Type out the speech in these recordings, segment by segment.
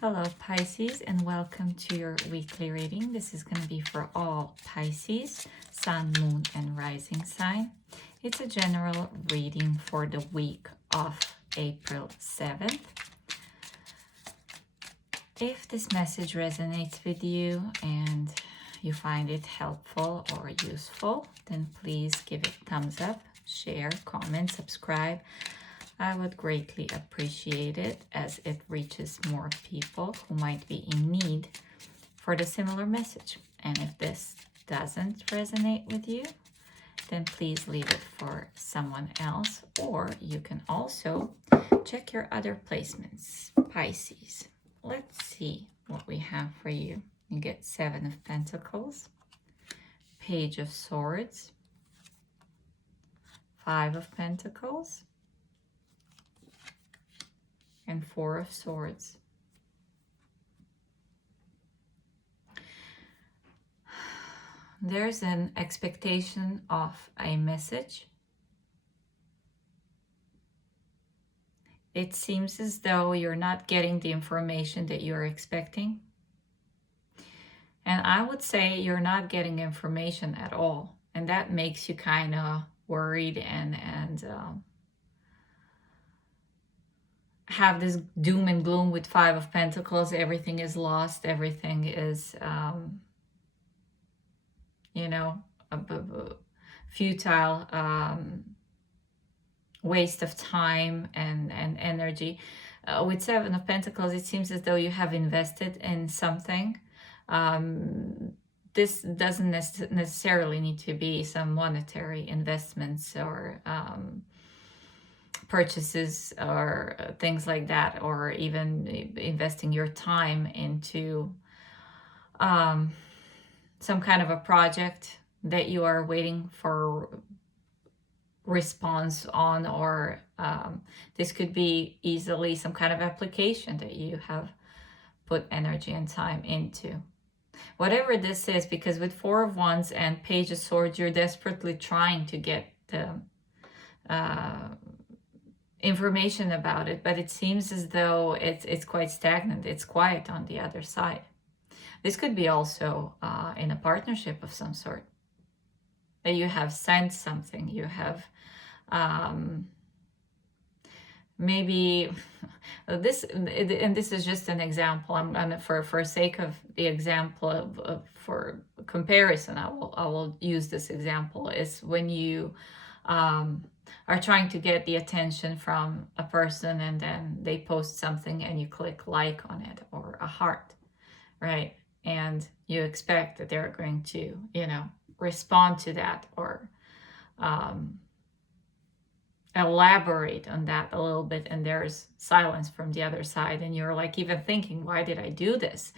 Hello Pisces, and welcome to your weekly reading. This is going to be for all Pisces, Sun, Moon, and Rising sign. It's a general reading for the week of April 7th. If this message resonates with you and you find it helpful or useful, then please give it a thumbs up, share, comment, subscribe. I would greatly appreciate it as it reaches more people who might be in need for the similar message. And if this doesn't resonate with you, then please leave it for someone else, or you can also check your other placements. Pisces, let's see what we have for you. You get 7 of Pentacles, Page of Swords, 5 of Pentacles, and 4 of Swords. There's an expectation of a message. It seems as though you're not getting the information that you're expecting. And I would say you're not getting information at all. And that makes you kind of worried and have this doom and gloom with 5 of Pentacles. Everything is lost. Everything is, futile, waste of time and energy. With 7 of Pentacles, it seems as though you have invested in something. This doesn't necessarily need to be some monetary investments or purchases or things like that, or even investing your time into some kind of a project that you are waiting for response on, or this could be easily some kind of application that you have put energy and time into. Whatever this is, because with 4 of Wands and Page of Swords, you're desperately trying to get the information about it, but it seems as though it's quite stagnant. It's quiet on the other side. This could be also in a partnership of some sort, that you have sent something, you have maybe this, and this is just an example. I'm gonna, for sake of the example for comparison, I will use this example, is when you are trying to get the attention from a person, and then they post something and you click like on it, or a heart, right? And you expect that they're going to, respond to that, or elaborate on that a little bit, and there's silence from the other side, and you're like even thinking, why did I do this?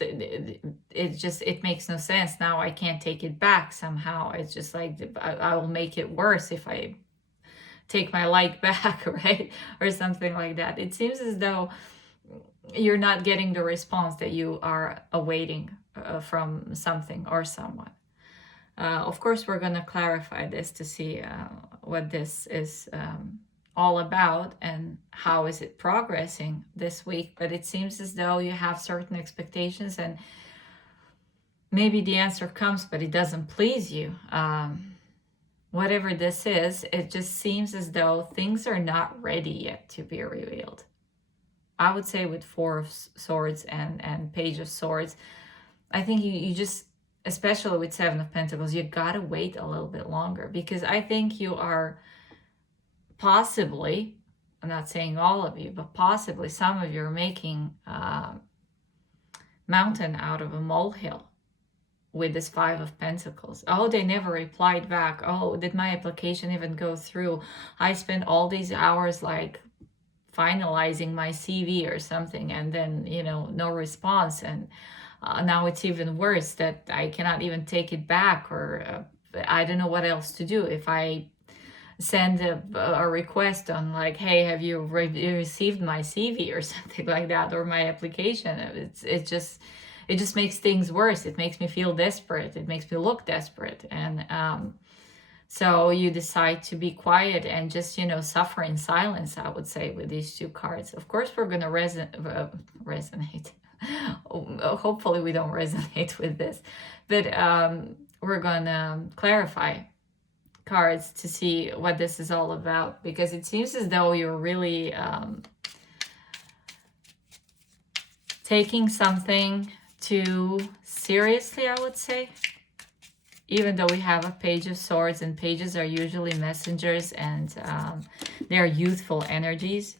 It makes no sense. Now I can't take it back somehow. It's just like, I will make it worse if I take my like back, right? Or something like that. It seems as though you're not getting the response that you are awaiting from something or someone. Of course, we're going to clarify this to see what this is all about and how is it progressing this week. But it seems as though you have certain expectations, and maybe the answer comes, but it doesn't please you. Whatever this is, it just seems as though things are not ready yet to be revealed. I would say with 4 of Swords and Page of Swords, I think you just, especially with 7 of Pentacles, you gotta wait a little bit longer, because I think you are possibly, I'm not saying all of you, but possibly some of you are making a mountain out of a molehill with this 5 of Pentacles. Oh, they never replied back. Oh, did my application even go through? I spent all these hours like finalizing my CV or something, and then, no response. And now it's even worse that I cannot even take it back, or I don't know what else to do. If I send a request on like, hey, have you received my CV or something like that, or my application, it just makes things worse. It makes me feel desperate. It makes me look desperate. And So you decide to be quiet and just, suffer in silence, I would say, with these two cards. Of course, we're going to resonate. Hopefully we don't resonate with this, but we're going to clarify cards to see what this is all about, because it seems as though you're really taking something too seriously, I would say. Even though we have a Page of Swords, and pages are usually messengers, and they are youthful energies,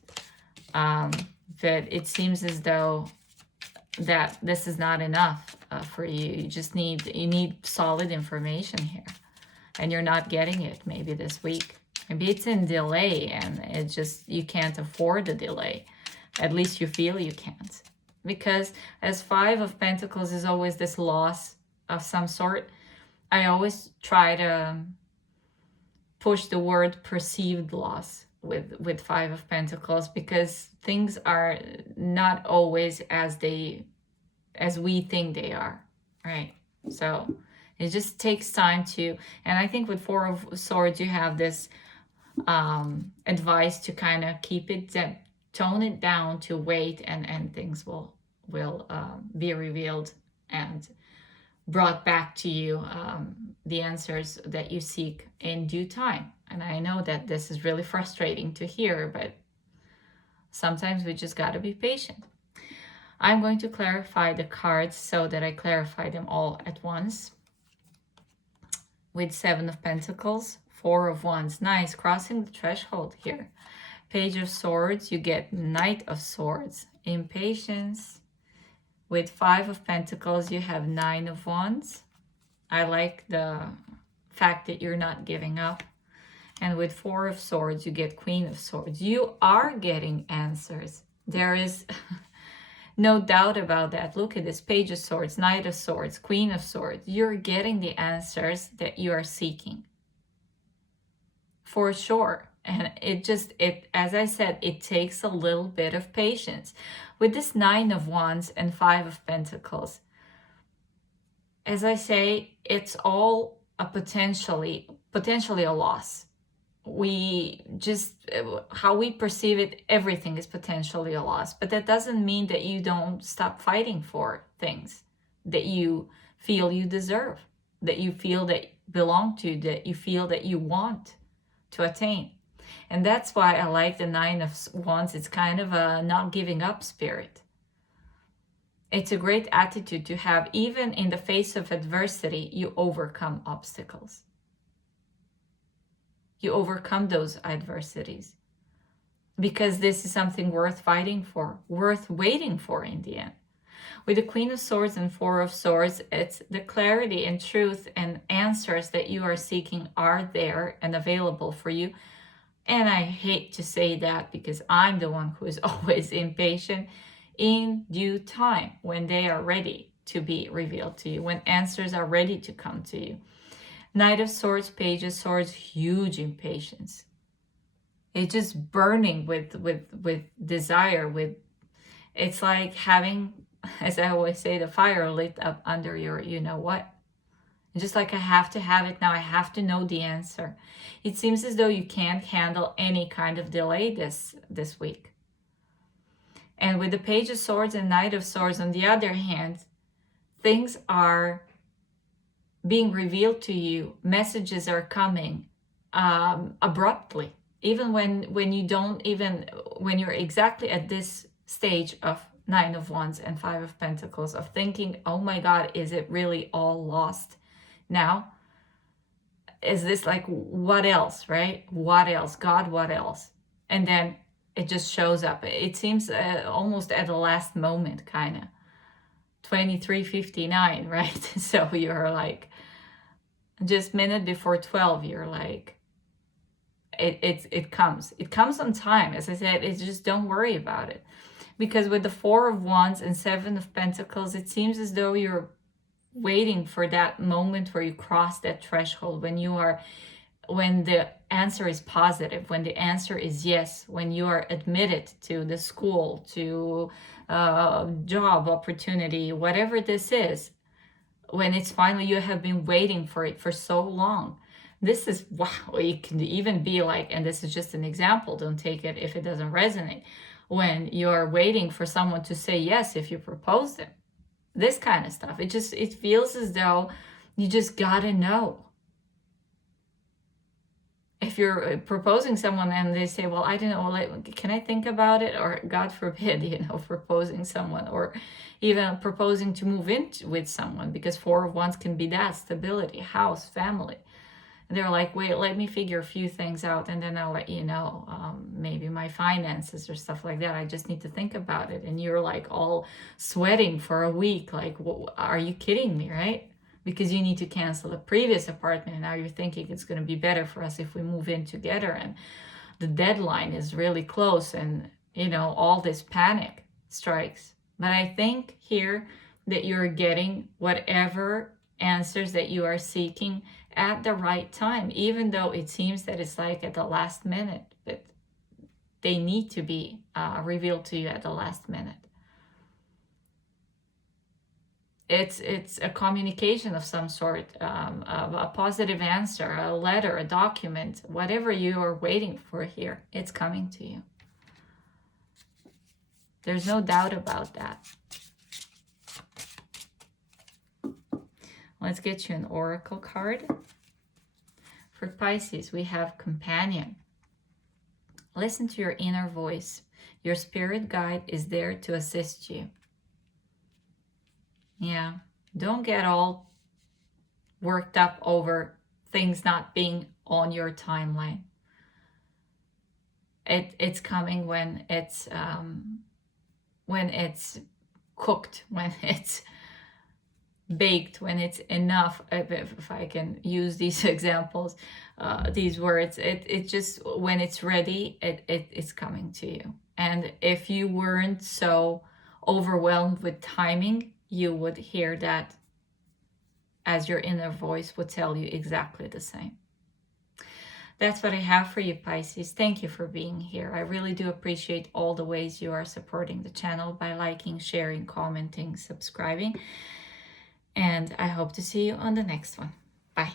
but it seems as though that this is not enough for you. You need solid information here, and you're not getting it maybe this week. Maybe it's in delay, and you can't afford the delay. At least you feel you can't, because as Five of Pentacles is always this loss of some sort, I always try to push the word perceived loss with Five of Pentacles, because things are not always as we think they are, right? So it just takes time to, and I think with Four of Swords, you have this advice to kind of keep it, tone it down, to wait, and things will be revealed and brought back to you, the answers that you seek in due time. And I know that this is really frustrating to hear, but sometimes we just got to be patient. I'm going to clarify the cards so that I clarify them all at once. With Seven of Pentacles, Four of Wands, nice, crossing the threshold here. Page of Swords, you get Knight of Swords, impatience. With Five of Pentacles, you have Nine of Wands. I like the fact that you're not giving up. And with Four of Swords, you get Queen of Swords. You are getting answers. There is no doubt about that. Look at this, Page of Swords, Knight of Swords, Queen of Swords. You're getting the answers that you are seeking, for sure. And as I said, it takes a little bit of patience. With this Nine of Wands and Five of Pentacles, as I say, it's all a potentially a loss. How we perceive it, everything is potentially a loss. But that doesn't mean that you don't stop fighting for things that you feel you deserve, that you feel that belong to, that you feel that you want to attain. And that's why I like the Nine of Wands. It's kind of a not giving up spirit. It's a great attitude to have. Even in the face of adversity, you overcome obstacles. You overcome those adversities, because this is something worth fighting for, worth waiting for in the end. With the Queen of Swords and Four of Swords, it's the clarity and truth and answers that you are seeking are there and available for you. And I hate to say that, because I'm the one who is always impatient. In due time, when they are ready to be revealed to you, when answers are ready to come to you. Knight of Swords, Page of Swords, huge impatience. It's just burning with desire. It's like having, as I always say, the fire lit up under your you-know-what. Just like, I have to have it now. I have to know the answer. It seems as though you can't handle any kind of delay this week. And with the Page of Swords and Knight of Swords, on the other hand, things are being revealed to you. Messages are coming abruptly. Even when you're exactly at this stage of Nine of Wands and Five of Pentacles, of thinking, oh my God, is it really all lost now? Is this like, what else, right? What else? God, what else? And then it just shows up. It seems almost at the last moment, kind of. 23:59, right? So you're like, just minute before 12, you're like, it comes on time. As I said, it's just, don't worry about it. Because with the Four of Wands and Seven of Pentacles, it seems as though you're waiting for that moment where you cross that threshold, when the answer is positive, when the answer is yes, when you are admitted to the school, to job opportunity, whatever this is, when it's finally, you have been waiting for it for so long. This is, wow, it can even be like, and this is just an example, don't take it if it doesn't resonate, when you're waiting for someone to say yes if you propose them. This kind of stuff. It feels as though you just gotta know. If you're proposing someone and they say, well, I don't know, like, can I think about it? Or God forbid, proposing someone, or even proposing to move in with someone, because 4 of Wands can be that: stability, house, family. And they're like, wait, let me figure a few things out and then I'll let you know. Maybe my finances or stuff like that. I just need to think about it. And you're like all sweating for a week. Like, are you kidding me, right? Because you need to cancel the previous apartment and now you're thinking it's going to be better for us if we move in together, and the deadline is really close, and all this panic strikes. But I think here that you're getting whatever answers that you are seeking at the right time, even though it seems that it's like at the last minute, but they need to be revealed to you at the last minute. It's a communication of some sort, of a positive answer, a letter, a document, whatever you are waiting for here, it's coming to you. There's no doubt about that. Let's get you an oracle card. For Pisces, we have Companion. Listen to your inner voice. Your spirit guide is there to assist you. Yeah, don't get all worked up over things not being on your timeline. It's coming when it's cooked, when it's baked, when it's enough. If I can use these examples, these words, it just, when it's ready, it's coming to you. And if you weren't so overwhelmed with timing, you would hear that as your inner voice would tell you exactly the same. That's what I have for you, Pisces. Thank you for being here. I really do appreciate all the ways you are supporting the channel by liking, sharing, commenting, subscribing. And I hope to see you on the next one. Bye.